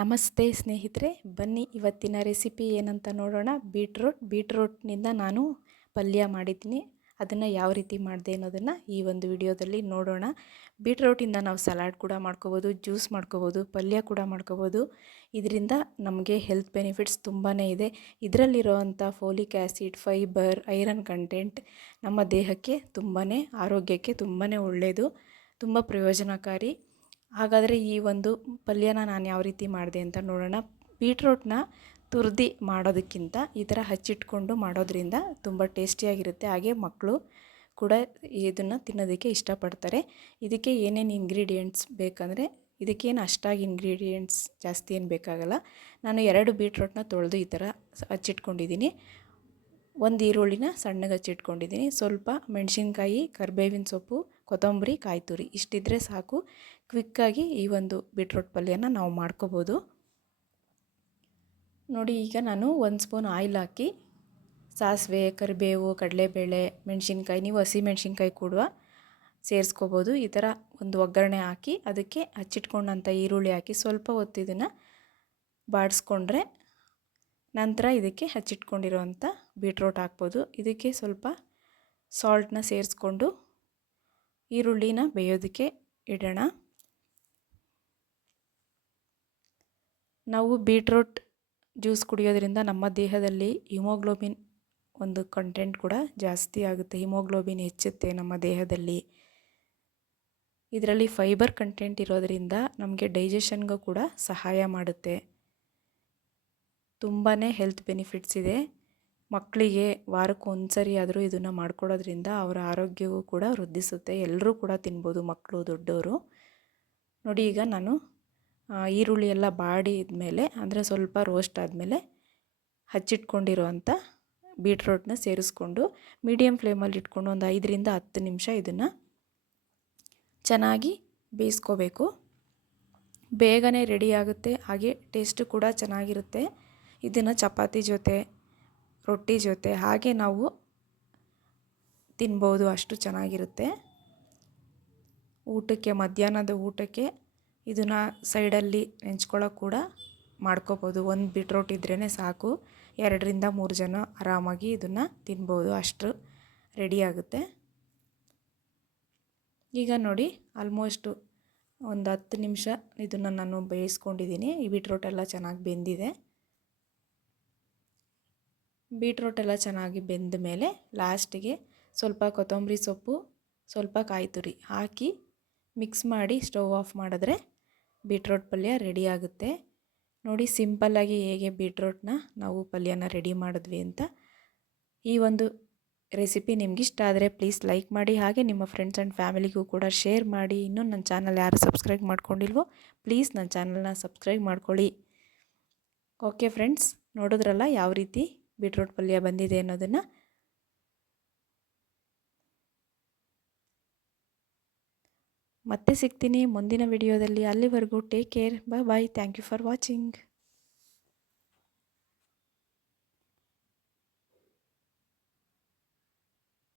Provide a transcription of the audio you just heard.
ನಮಸ್ತೆ ಸ್ನೇಹಿತರೆ, ಬನ್ನಿ ಇವತ್ತಿನ ರೆಸಿಪಿ ಏನಂತ ನೋಡೋಣ. ಬೀಟ್ರೋಟ್, ಬೀಟ್ರೋಟ್ನಿಂದ ನಾನು ಪಲ್ಯ ಮಾಡಿದ್ದೀನಿ. ಅದನ್ನು ಯಾವ ರೀತಿ ಮಾಡಿದೆ ಅನ್ನೋದನ್ನು ಈ ಒಂದು ವಿಡಿಯೋದಲ್ಲಿ ನೋಡೋಣ. ಬೀಟ್ರೋಟಿಂದ ನಾವು ಸಲಾಡ್ ಕೂಡ ಮಾಡ್ಕೋಬೋದು, ಜ್ಯೂಸ್ ಮಾಡ್ಕೋಬೋದು, ಪಲ್ಯ ಕೂಡ ಮಾಡ್ಕೋಬೋದು. ಇದರಿಂದ ನಮಗೆ ಹೆಲ್ತ್ ಬೆನಿಫಿಟ್ಸ್ ತುಂಬಾ ಇದೆ. ಇದರಲ್ಲಿರೋವಂಥ folic acid fibre, iron content ನಮ್ಮ ದೇಹಕ್ಕೆ ತುಂಬಾ ಆರೋಗ್ಯಕ್ಕೆ ತುಂಬಾ ಒಳ್ಳೆಯದು ತುಂಬ ಪ್ರಯೋಜನಕಾರಿ. ಹಾಗಾದರೆ ಈ ಒಂದು ಪಲ್ಯನ ನಾನು ಯಾವ ರೀತಿ ಮಾಡಿದೆ ಅಂತ ನೋಡೋಣ. ಬೀಟ್ರೋಟ್ನ ತುರ್ದಿ ಮಾಡೋದಕ್ಕಿಂತ ಈ ಥರ ಹಚ್ಚಿಟ್ಕೊಂಡು ಮಾಡೋದ್ರಿಂದ ತುಂಬ ಟೇಸ್ಟಿಯಾಗಿರುತ್ತೆ. ಹಾಗೆ ಮಕ್ಕಳು ಕೂಡ ಇದನ್ನು ತಿನ್ನೋದಕ್ಕೆ ಇಷ್ಟಪಡ್ತಾರೆ. ಇದಕ್ಕೆ ಏನೇನು ಇಂಗ್ರೀಡಿಯೆಂಟ್ಸ್ ಬೇಕಂದರೆ ಇದಕ್ಕೇನು ಅಷ್ಟಾಗಿ ಇಂಗ್ರೀಡಿಯೆಂಟ್ಸ್ ಜಾಸ್ತಿ ಏನು ಬೇಕಾಗಲ್ಲ. ನಾನು ಎರಡು ಬೀಟ್ರೋಟ್ನ ತೊಳೆದು ಈ ಥರ ಹಚ್ಚಿಟ್ಕೊಂಡಿದ್ದೀನಿ. ಒಂದು ಈರುಳ್ಳಿನ ಸಣ್ಣಗೆ ಹಚ್ಚಿಟ್ಕೊಂಡಿದ್ದೀನಿ. ಸ್ವಲ್ಪ ಮೆಣಸಿನ್ಕಾಯಿ, ಕರಿಬೇವಿನ ಸೊಪ್ಪು ಕೊತ್ತಂಬರಿ ಕಾಯಿ ತುರಿ ಇಷ್ಟಿದ್ರೆ ಸಾಕು. ಕ್ವಿಕ್ಕಾಗಿ ಈ ಒಂದು ಬೀಟ್ರೋಟ್ ಪಲ್ಯನ ನಾವು ಮಾಡ್ಕೋಬೋದು. ನೋಡಿ, ಈಗ ನಾನು ಒಂದು ಸ್ಪೂನ್ ಆಯಿಲ್ ಹಾಕಿ, ಸಾಸಿವೆ, ಕರಿಬೇವು, ಕಡಲೆಬೇಳೆ, ಮೆಣಸಿನ್ಕಾಯಿ, ನೀವು ಹಸಿ ಮೆಣಸಿನ್ಕಾಯಿ ಕೂಡ ಸೇರಿಸ್ಕೋಬೋದು. ಈ ಥರ ಒಂದು ಒಗ್ಗರಣೆ ಹಾಕಿ ಅದಕ್ಕೆ ಹಚ್ಚಿಟ್ಕೊಂಡಂಥ ಈರುಳ್ಳಿ ಹಾಕಿ ಸ್ವಲ್ಪ ಹೊತ್ತು ಬಾಡಿಸ್ಕೊಂಡ್ರೆ ನಂತರ ಇದಕ್ಕೆ ಹಚ್ಚಿಟ್ಕೊಂಡಿರೋವಂಥ ಬೀಟ್ರೋಟ್ ಹಾಕ್ಬೋದು. ಇದಕ್ಕೆ ಸ್ವಲ್ಪ ಸಾಲ್ಟನ್ನ ಸೇರಿಸ್ಕೊಂಡು ಈರುಳ್ಳಿನ ಬೇಯೋದಕ್ಕೆ ಇಡೋಣ. ನಾವು ಬೀಟ್ರೋಟ್ ಜ್ಯೂಸ್ ಕುಡಿಯೋದ್ರಿಂದ ನಮ್ಮ ದೇಹದಲ್ಲಿ ಹಿಮೋಗ್ಲೋಬಿನ್ ಒಂದು ಕಂಟೆಂಟ್ ಕೂಡ ಜಾಸ್ತಿ ಆಗುತ್ತೆ. ಹಿಮೋಗ್ಲೋಬಿನ್ ಹೆಚ್ಚುತ್ತೆ ನಮ್ಮ ದೇಹದಲ್ಲಿ. ಇದರಲ್ಲಿ ಫೈಬರ್ ಕಂಟೆಂಟ್ ಇರೋದರಿಂದ ನಮಗೆ ಡೈಜೆಷನ್ಗೂ ಕೂಡ ಸಹಾಯ ಮಾಡುತ್ತೆ. ತುಂಬಾ ಹೆಲ್ತ್ ಬೆನಿಫಿಟ್ಸ್ ಇದೆ. ಮಕ್ಕಳಿಗೆ ವಾರಕ್ಕೆ ಒಂದು ಸರಿ ಆದರೂ ಇದನ್ನು ಮಾಡ್ಕೊಡೋದ್ರಿಂದ ಅವರ ಆರೋಗ್ಯವೂ ಕೂಡ ವೃದ್ಧಿಸುತ್ತೆ. ಎಲ್ಲರೂ ಕೂಡ ತಿನ್ಬೋದು ಮಕ್ಕಳು ದೊಡ್ಡವರು ನೋಡಿ ಈಗ ನಾನು ಈರುಳ್ಳಿ ಎಲ್ಲ ಬಾಡಿದ ಅಂದರೆ ಸ್ವಲ್ಪ ರೋಸ್ಟ್ ಆದಮೇಲೆ ಹಚ್ಚಿಟ್ಕೊಂಡಿರೋವಂಥ ಬೀಟ್ರೋಟ್ನ ಸೇರಿಸ್ಕೊಂಡು ಮೀಡಿಯಮ್ ಫ್ಲೇಮಲ್ಲಿ ಇಟ್ಕೊಂಡು ಒಂದು ಐದರಿಂದ ಹತ್ತು ನಿಮಿಷ ಇದನ್ನು ಚೆನ್ನಾಗಿ ಬೇಯಿಸ್ಕೋಬೇಕು. ಬೇಗನೆ ರೆಡಿ ಆಗುತ್ತೆ, ಹಾಗೆ ಟೇಸ್ಟು ಕೂಡ ಚೆನ್ನಾಗಿರುತ್ತೆ. ಇದನ್ನು ಚಪಾತಿ ಜೊತೆ ರೊಟ್ಟಿ ಜೊತೆ ಹಾಗೆ ನಾವು ತಿನ್ಬೋದು, ಅಷ್ಟು ಚೆನ್ನಾಗಿರುತ್ತೆ. ಊಟಕ್ಕೆ, ಮಧ್ಯಾಹ್ನದ ಊಟಕ್ಕೆ ಇದನ್ನು ಸೈಡಲ್ಲಿ ನೆಂಚ್ಕೊಳ್ಳೋಕೆ ಕೂಡ ಮಾಡ್ಕೋಬೋದು. ಒಂದು ಬಿಟ್ರೋಟ್ ಇದ್ರೇ ಸಾಕು. ಎರಡರಿಂದ ಮೂರು ಜನ ಆರಾಮಾಗಿ ಇದನ್ನು ತಿನ್ಬೋದು, ಅಷ್ಟು ರೆಡಿಯಾಗುತ್ತೆ ಈಗ ನೋಡಿ, ಆಲ್ಮೋಸ್ಟು ಒಂದು ಹತ್ತು ನಿಮಿಷ ಇದನ್ನು ನಾನು ಬೇಯಿಸ್ಕೊಂಡಿದ್ದೀನಿ ಈ ಬಿಟ್ರೋಟ್ ಎಲ್ಲ ಚೆನ್ನಾಗಿ ಬೆಂದಿದೆ. ಬೀಟ್ರೋಟ್ ಎಲ್ಲ ಚೆನ್ನಾಗಿ ಬೆಂದ ಮೇಲೆ ಲಾಸ್ಟಿಗೆ ಸ್ವಲ್ಪ ಕೊತ್ತಂಬರಿ ಸೊಪ್ಪು, ಸ್ವಲ್ಪ ಕಾಯಿ ತುರಿ ಹಾಕಿ ಮಿಕ್ಸ್ ಮಾಡಿ ಸ್ಟವ್ ಆಫ್ ಮಾಡಿದ್ರೆ ಬೀಟ್ರೋಟ್ ಪಲ್ಯ ರೆಡಿ ಆಗುತ್ತೆ. ನೋಡಿ ಸಿಂಪಲ್ಲಾಗಿ ಹೇಗೆ ಬೀಟ್ರೋಟ್ನ ನಾವು ಪಲ್ಯನ ರೆಡಿ ಮಾಡಿದ್ವಿ ಅಂತ. ಈ ಒಂದು ರೆಸಿಪಿ ನಿಮ್ಗೆ ಇಷ್ಟ ಆದರೆ ಪ್ಲೀಸ್ ಲೈಕ್ ಮಾಡಿ, ಹಾಗೆ ನಿಮ್ಮ ಫ್ರೆಂಡ್ಸ್ ಆ್ಯಂಡ್ ಫ್ಯಾಮಿಲಿಗೂ ಕೂಡ ಶೇರ್ ಮಾಡಿ. ಇನ್ನೂ ನನ್ನ ಚಾನಲ್ ಯಾರು ಸಬ್ಸ್ಕ್ರೈಬ್ ಮಾಡ್ಕೊಂಡಿಲ್ವೋ ಪ್ಲೀಸ್ ನನ್ನ ಚಾನಲ್ನ ಸಬ್ಸ್ಕ್ರೈಬ್ ಮಾಡ್ಕೊಳ್ಳಿ. ಓಕೆ ಫ್ರೆಂಡ್ಸ್ ನೋಡಿದ್ರಲ್ಲ ಯಾವ ರೀತಿ? ಬೀಟ್ರೂಟ್ ಪಲ್ಯ ಬಂದಿದೆ ಅನ್ನೋದನ್ನು ಮತ್ತೆ ಸಿಗ್ತೀನಿ ಮುಂದಿನ ವಿಡಿಯೋದಲ್ಲಿ. ಅಲ್ಲಿವರೆಗೂ take care bye bye thank you for watching